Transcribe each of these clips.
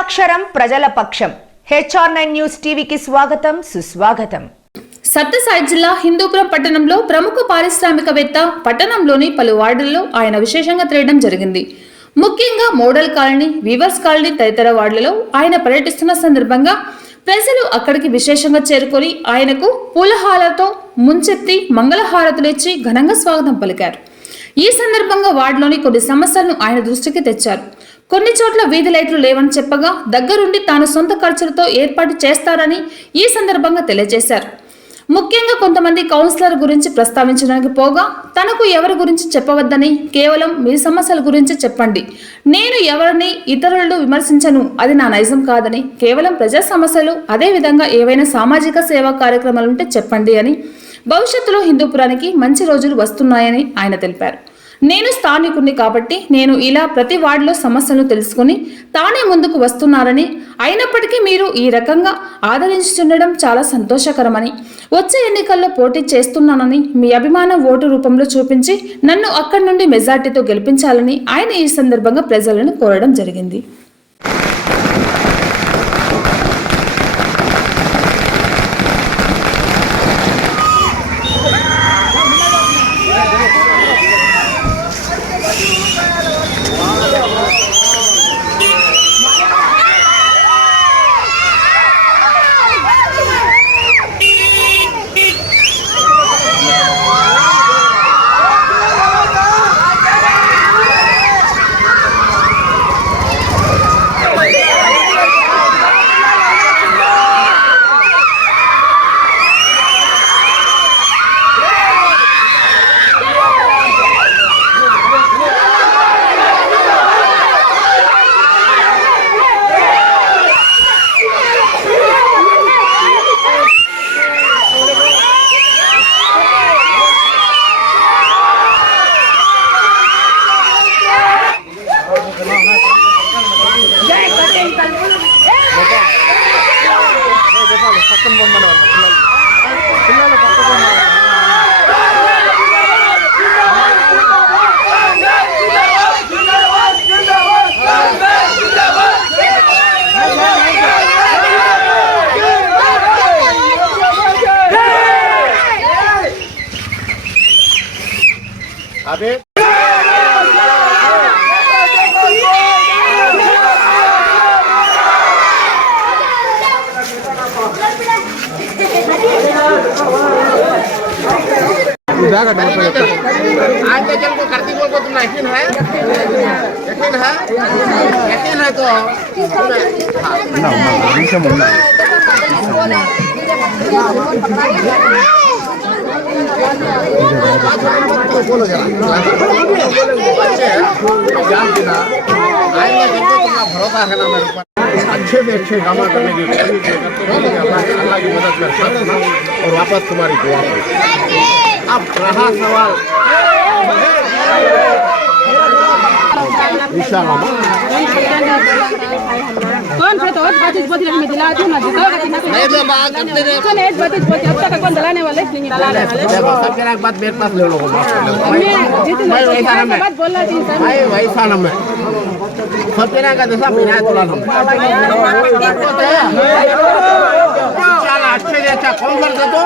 అక్షరం ప్రజల పక్షం. HR9 న్యూస్ టీవీకి స్వాగతం సుస్వాగతం. సత్యసాయి జిల్లా హిందూపురం పట్టణంలో ప్రముఖ పారిశ్రామికవేత్త పట్టణంలోని పలు వార్డుల్లో ఆయన విశేషంగా తిరగడం జరిగింది. ముఖ్యంగా మోడల్ కాలనీ, వీవర్స్ కాలనీ తదితర వార్డులలో ఆయన పర్యటిస్తున్న సందర్భంగా ప్రజలు అక్కడికి విశేషంగా చేరుకొని ఆయనకు పూలహాలతో ముంచెత్తి మంగళహారతులిచ్చి ఘనంగా స్వాగతం పలికారు. ఈ సందర్భంగా వార్డులోని కొన్ని సమస్యలను ఆయన దృష్టికి తెచ్చారు. కొన్ని చోట్ల వీధి లైట్లు లేవని చెప్పగా దగ్గరుండి తాను సొంత ఖర్చులతో ఏర్పాటు చేస్తారని ఈ సందర్భంగా తెలియజేశారు. ముఖ్యంగా కొంతమంది కౌన్సిలర్ గురించి ప్రస్తావించడానికి పోగా తనకు ఎవరి గురించి చెప్పవద్దని, కేవలం మీ సమస్యల గురించి చెప్పండి, నేను ఎవరిని ఇతరులను విమర్శించను, అది నా నైజం కాదని, కేవలం ప్రజా సమస్యలు, అదేవిధంగా ఏవైనా సామాజిక సేవా కార్యక్రమాలుంటే చెప్పండి అని, భవిష్యత్తులో హిందూపురానికి మంచి రోజులు వస్తున్నాయని ఆయన తెలిపారు. నేను స్థానికుడిని కాబట్టి నేను ఇలా ప్రతి వార్డులో సమస్యలను తెలుసుకుని తానే ముందుకు వస్తున్నారని, అయినప్పటికీ మీరు ఈ రకంగా ఆదరించుతుండడం చాలా సంతోషకరమని, వచ్చే ఎన్నికల్లో పోటీ చేస్తున్నానని మీ అభిమానం ఓటు రూపంలో చూపించి నన్ను అక్కడి నుండి మెజార్టీతో గెలిపించాలని ఆయన ఈ సందర్భంగా ప్రజలను కోరడం జరిగింది. అదే आगे चल को करती बोल को तुम यकीन है तो ना हमेशा मुन्ना बोलो जरा जानती ना आएंगे जब तुम्हारा भरोसा है ना मेरे ऊपर अच्छे से अच्छे काम करने की कोशिश करते हैं। अल्लाह की मदद कर सकते और वापस तुम्हारी दुआ करो। अब रहा सवाल कौन सा तो बातिस बोती में दिला दूं ना जितना नहीं तो बात करते रहे कौन है बातिस बोती अब तक कौन दिलाने वाले नहीं दिलाने वाले सब के एक बात मेरे पास ले लो मैं जितना बात बोल रहा थी भाई वैसा ना मैं सब तेरा का दशा बिना तुला हम अच्छे से अच्छा कौन कर दो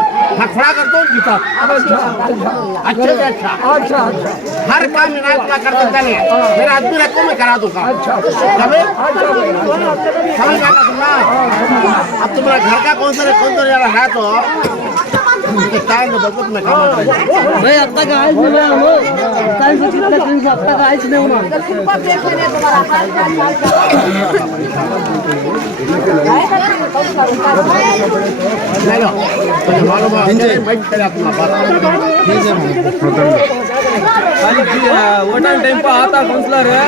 खड़ा कर दो जीता अच्छे से अच्छा हर काम इनायत ना कर देता नहीं मेरा आदमी रखो मैं करा दूंगा समझ ना अब तुम्हारा घर का कौन सा है तो टाइम तो बहुत में काम कर भाई अब तक आज नहीं हुआ वो टाइम से कितना दिन से अब तक आज नहीं हुआ नहीं लो मालूम है मैं चला अपना बात वो टाइम पे आता काउंसलर है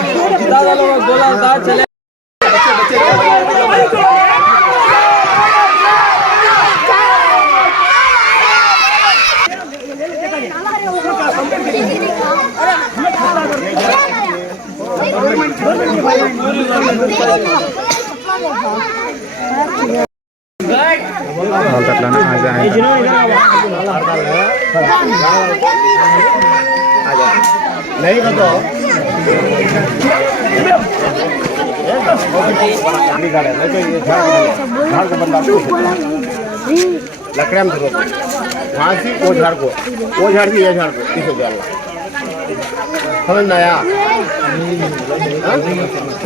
ज्यादा लोग बोला था चले नहीं झाड़ को बंदा लकड़ियाँ में जरूरत वहाँ से वो झाड़ भी ये झाड़ को किसे दिया समझ में आया।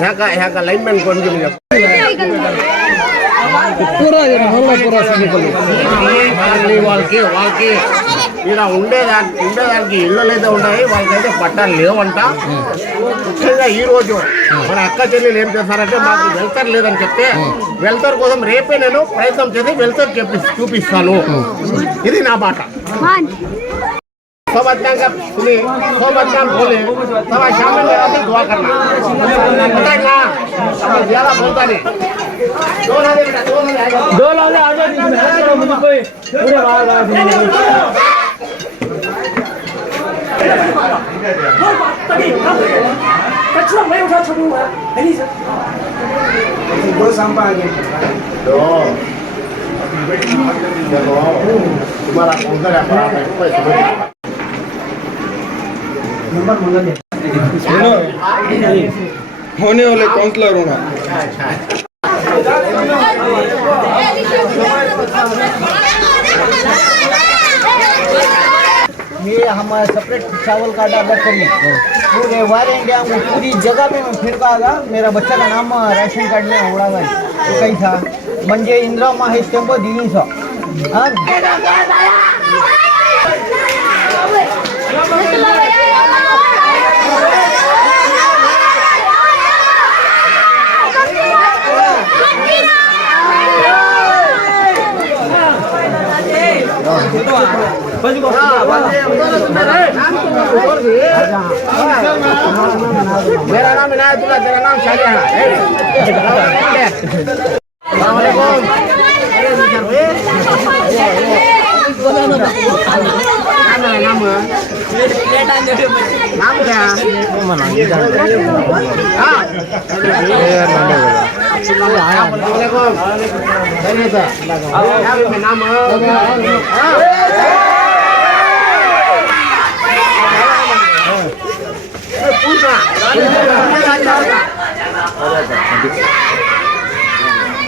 यहाँ का लाइनमैन कौन जो मुझे पूरा पूरा వాళ్ళకి ఇక్కడ ఉండేదానికి ఇళ్ళలు అయితే ఉన్నాయి, వాళ్ళకైతే పట్టాలు లేవంట. ముఖ్యంగా ఈ రోజు మన అక్క చెల్లెలు ఏం చేస్తారంటే మాకు వెల్తర్ లేదని చెప్తే వెల్తర్ కోసం రేపే నేను ప్రయత్నం చేసి వెల్తర్ చూపిస్తాను. ఇది నా మాట. सब अच्छा का सुनिए, सब अच्छा बोले सब शाम में मेरा से दुआ करना पता है ना, ज्यादा बोलता नहीं। दो लाले आगे मुझे कोई पूरे बाहर तुम्हारा होने वाले काउंसलर होना ये हमारा सेपरेट चावल का डाला करिए पूरे वार इंडिया में पूरी जगह पे मैं फिर पागा. मेरा बच्चा का नाम राशन कार्ड में उड़ा गया तो कहीं था म्हणजे इंदिरा महेश टेम्पो दिनी सा मेरा नाम इनायतुल्लाह, तेरा नाम शाहजहां है. नाम क्या? नाम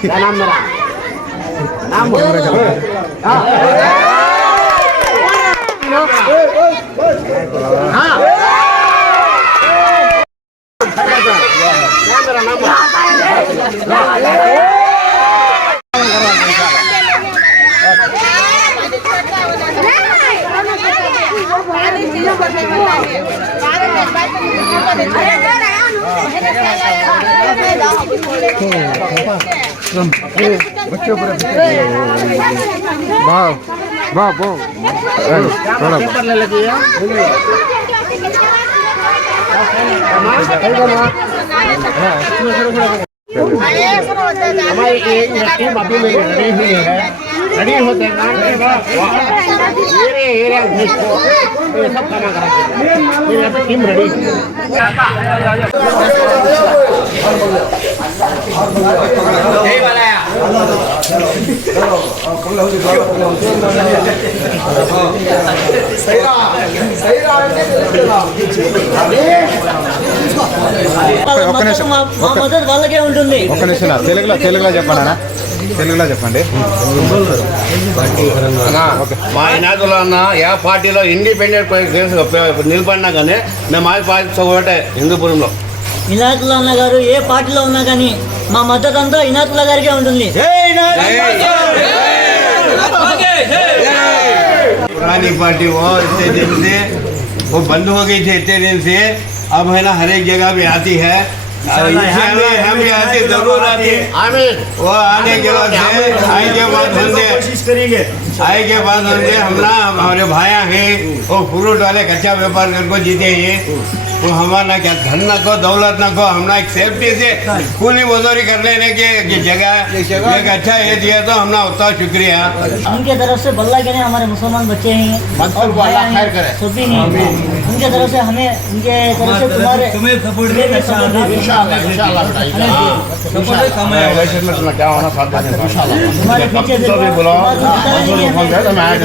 क्या नाम मेरा नाम हाँ मेरा नाम पेपर ले लेती है हमारी टीम अभी मेरी रेडी हुई है. रेडी होते मेरे एरिया भेज को ये सब काम कराते मेरे यहाँ पे टीम रेडी వాళ్ళకే ఉంటుంది. ఒక్క నిమిషం తెలుగులో చెప్పండి. మా ఇనాదులో అన్న యా పార్టీలో ఇండిపెండెంట్ నిలబడినా కానీ మేము ఆ పార్టీ ఒకటే హిందూపురంలో. ఇనాయతుల్లా అన్న గారు ఏ పార్టీలో ఉన్నా కానీ మా మద్దతు అంతా ఇనాయతుల్లా గారికే ఉంటుంది. पुरानी पार्टी वो इतने दिन से वो बंद हो गई थी, इतने दिन से अब है ना हर एक जगह भी आती है. हम भी आते जरूर आते वो आने के बाद कोशिश करेंगे. आए के बाद हमारे भाया हैं वो फ्रूट वाले कच्चा व्यापार करके जीते हैं. वो हमारा क्या धन न को दौलत न को हमने एक सेफ्टी से खूनी मजदूरी कर लेने के जगह एक अच्छा ये दिया तो हमने उतना शुक्रिया. उनके तरफ से बल्ला के हमारे मुसलमान बच्चे हैं और भाया हैं, सभी हैं. उनके तरफ से हमें उनके तरफ से तुम्हें सपोर्ट इंशाल्लाह इलेक्शन में क्या होना साथ तुम्हारे पीछे तो भी बोलो फोन कर मैं आया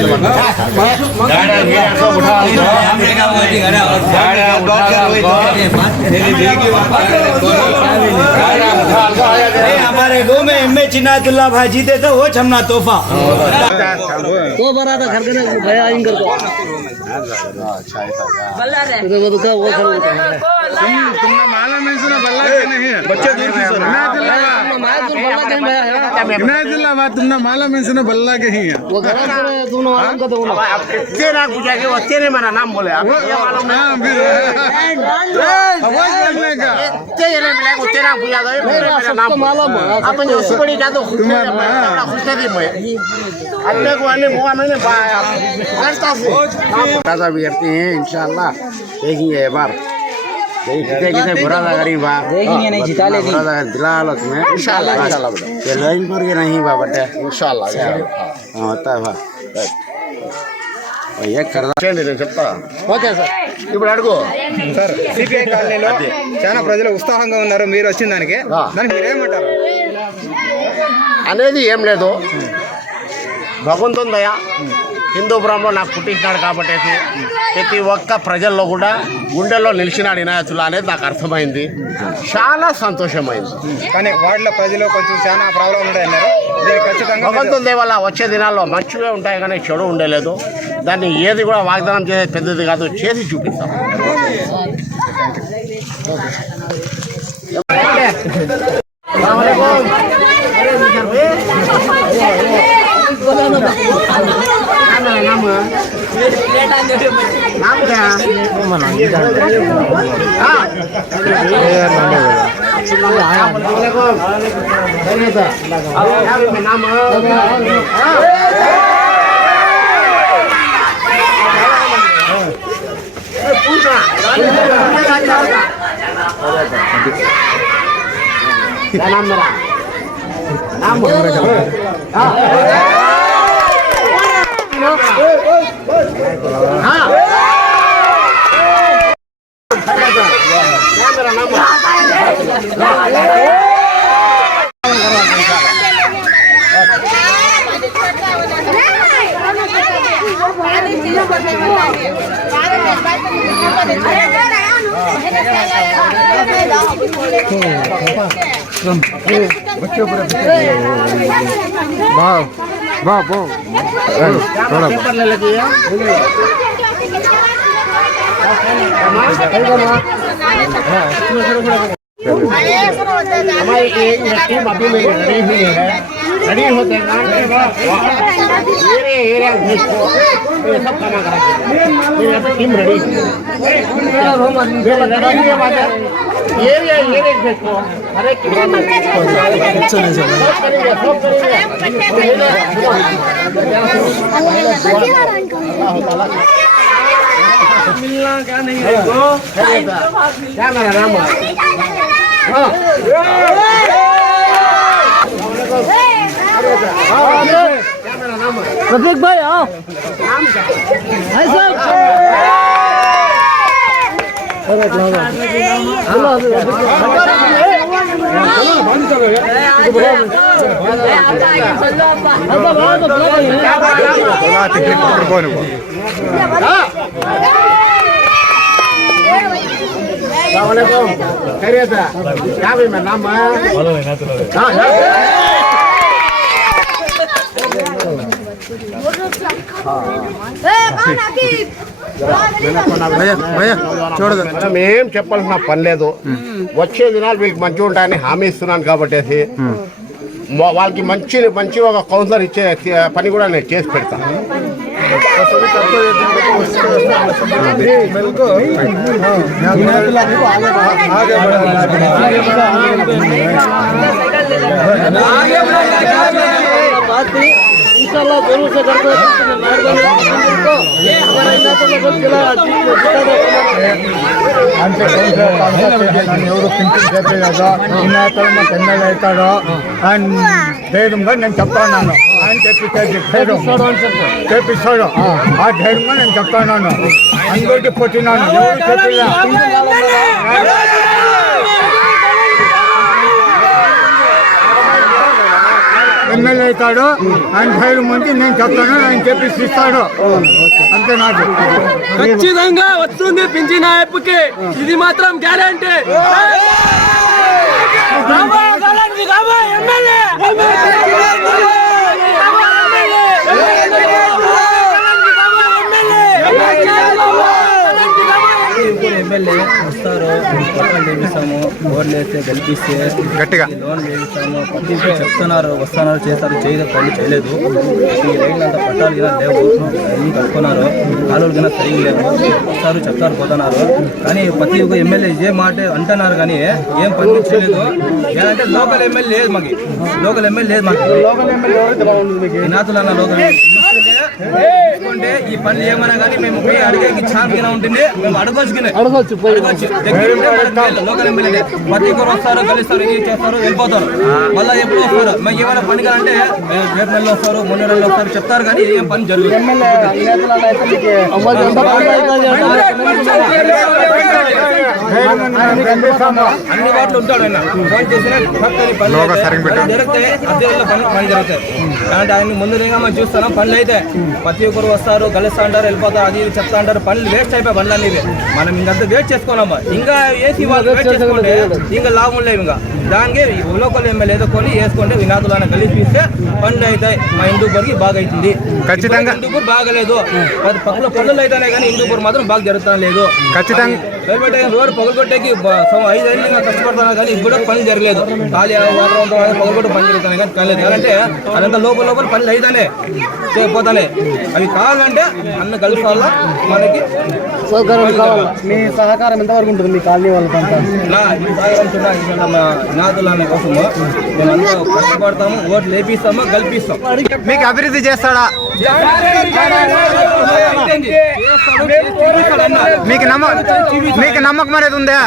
हमारे गाँव में एम ए चिनातुल्ला भाई जीते थे वो छमना तोहफा तो बड़ा था घर के भैया इनकर को तुमने माला में सुना बल्ला के नहीं है बच्चे दूर से सुना इनायतुल्लाह तुमने माला में सुना बल्ला के ही है वो घर दोनों आराम का दोनों तेरा पूछा कि वो तेरे मेरा नाम बोले आप ये मालूम हाँ फिर आवाज करने का तेरे मिला को तेरा पूछा तो मेरा नाम मालूम अपन जो सुपड़ी का तो खुश है खुश है मैं अपने को आने मुआ मैंने करता हूँ दादा भी करते हैं इंशाल्लाह देखेंगे बार कितने बुरा था गरीब देखेंगे नहीं जिता लेगी दिला लो तुम्हें इंशाल्लाह इंशाल्लाह ये लाइन पर के नहीं बा बटे इंशाल्लाह हां होता है ये करदा చేయండి నేను చెప్తా ఓకే సార్ ఇప్పుడు అడుగు సార్ సిపిఐ కాలనీలో చాలా ప్రజలు ఉత్సాహంగా ఉన్నారు మీరు వచ్చిన దానికి దానికి మీరేమంటారు అనేది ఏం లేదు భగవంతుని దయ హిందూపురంలో నాకు పుట్టించినాడు కాబట్టి ప్రతి ఒక్క ప్రజల్లో కూడా గుండెల్లో నిలిచినాడు ఇనాయతుల్లా అనేది నాకు అర్థమైంది చాలా సంతోషమైంది కానీ వాళ్ళ ప్రజలు కొంచెం చాలా ప్రాబ్లం ఉన్నాయన్నారు దీనికి ఖచ్చితంగా భగవంతుని దయ వల్ల వచ్చే దినాల్లో మంచిగా ఉంటాయి కానీ చెడు ఉండలేదు దాన్ని ఏది కూడా వాగ్దానం చేసేది పెద్దది కాదు చేసి చూపిస్తాం नाम मेरा नाम हाँ मेरा नाम बच्चों पर वाह वाह थोड़ा पेपर ले लगी है हमारी एक टीम अभी में रेडी हुई है रेडी होते हैं ये सब खाना करा मेरे यहाँ पे टीम रेडी ये देखो हर एक मिलना क्या नहीं है क्या मेरा नाम है रफीक भाई आओ खैरियत है क्या भी मेरा नाम है మనం ఏం చెప్పాల్సిన పని లేదు వచ్చే దినాలు వీళ్ళకి మంచిగా ఉంటాయని హామీ ఇస్తున్నాను కాబట్టి వాళ్ళకి మంచి ఒక కౌన్సిలర్ ఇచ్చే పని కూడా నేను చేసి పెడతాను इंशाल्लाह जरूर से करके అంటే నన్ను ఎవరు పింఛన్ చేపే కదా ఇన్నాతల్లో పెద్దగా అవుతాడో అని ధైర్యంగా నేను చెప్తాను ఆయన తెప్పిస్తాడు ఆ ధైర్యంగా నేను చెప్తున్నాను. అందరికి పొట్టినాను, ఎవరు చెప్పినా ఎమ్మెల్యే అవుతాడు. ఆయన ధైర్యం ఉంది, నేను చెప్తాను, ఆయన తెప్పిస్తాడు. అంతే నాకు ఖచ్చితంగా వస్తుంది పింఛన్ యాప్కి, ఇది మాత్రం గ్యారంటీ. ఎమ్మెల్యే వస్తారు, పక్కన చేపిస్తాము, ఓట్లు వేస్తే గెలిపిస్తే గట్టిగా లోన్ వేపిస్తాము. ప్రతి చెప్తున్నారు, వస్తున్నారు, చేస్తారు, పనులు చేయలేదు. ఈ రైళ్ళు అంతా పట్టాలు కింద లేవు, అన్ని కట్టుకున్నారు, కాలువలు కింద సరిగ్గా లేవు. వస్తారు, చెప్తారు, పోతున్నారు. కానీ ప్రతి ఒక్క ఎమ్మెల్యే ఇదే మాట అంటున్నారు, కానీ ఏం పని చేయలేదు. ఏంటంటే లోకల్ ఎమ్మెల్యే లేదు మాకు, లోకల్ ఎమ్మెల్యే లేదు మాకు. నాతులన్న లోకల్ తీసుకుంటే ఈ పనులు ఏమైనా కానీ మేము పోయి అడిగేకి ఛాన్స్ ఉంటుంది, మేము అడగొచ్చు లోకల్ ఎమ్మెల్యే. ప్రతి ఒక్కరు వస్తారు, కలుస్తారు, ఏం చేస్తారు, వెళ్ళిపోతారు. మళ్ళీ ఎప్పుడు వస్తారు, మేము ఏమైనా పని అంటే రేపు నెలలో వస్తారు, 3 నెలలు వస్తారు, చెప్తారు, కానీ ఏం పని జరుగుతుంది. అన్ని వాటిలో ఉంటాడు ఆయన. ఫోన్ చేసినా పని జరిగితే అద్దెల్లో పని జరుగుతాయి. అంటే ఆయన ముందుగా మనం చూస్తున్నాం, పనులు అయితే ప్రతి ఒక్కరు వస్తారు, కలుస్తా అంటారు, వెళ్ళిపోతారు, అది ఇది చెప్తా అంటారు. పనులు వేస్ట్ అయిపోయి బండ్లు అనేది మనం ఇంకంతా వెయిట్ చేసుకోవాలమ్మా. ఇంకా ఏసీ వాళ్ళు వెయిట్ చేసుకుంటే ఇంకా లాభం లేవు. ఇంకా దానికి లోకల్ ఎమ్మెల్యే ఏదో కొని వేసుకుంటే వినాదులను కలిపిస్తే పనులు అవుతాయి. మా హిందూపూర్కి బాగా అవుతుంది. ఖచ్చితంగా హిందూపూర్ బాగలేదు, పక్కన పనులు అయితేనే కానీ హిందూపూర్ మాత్రం బాగా జరుగుతా లేదు. ఖచ్చితంగా రైల్వే రోడ్డు పగలగొట్టేకి 5 ఏళ్ళు కష్టపడుతున్నా కానీ ఇప్పుడు పనులు జరగలేదు. ఖాళీ వాతావరణం పగలగొట్టు పని జరుగుతున్నాయి కానీ కాలేదు. అంటే అదంతా లోపల పనులు అయితేనే పోతానే. అవి కావాలంటే అన్న కలిసి వల్ల మనకి మీ సహకారం ఎంతవరకు ఉంటుంది మీ కాలనీ వాళ్ళకంతా? నాదుల కోసము మేమంతా కష్టపడతాము, ఓట్లు వేపిస్తాము, కల్పిస్తాం. మీకు అభివృద్ధి చేస్తాడా? మీకు నమ్మకం అనేది ఉందా?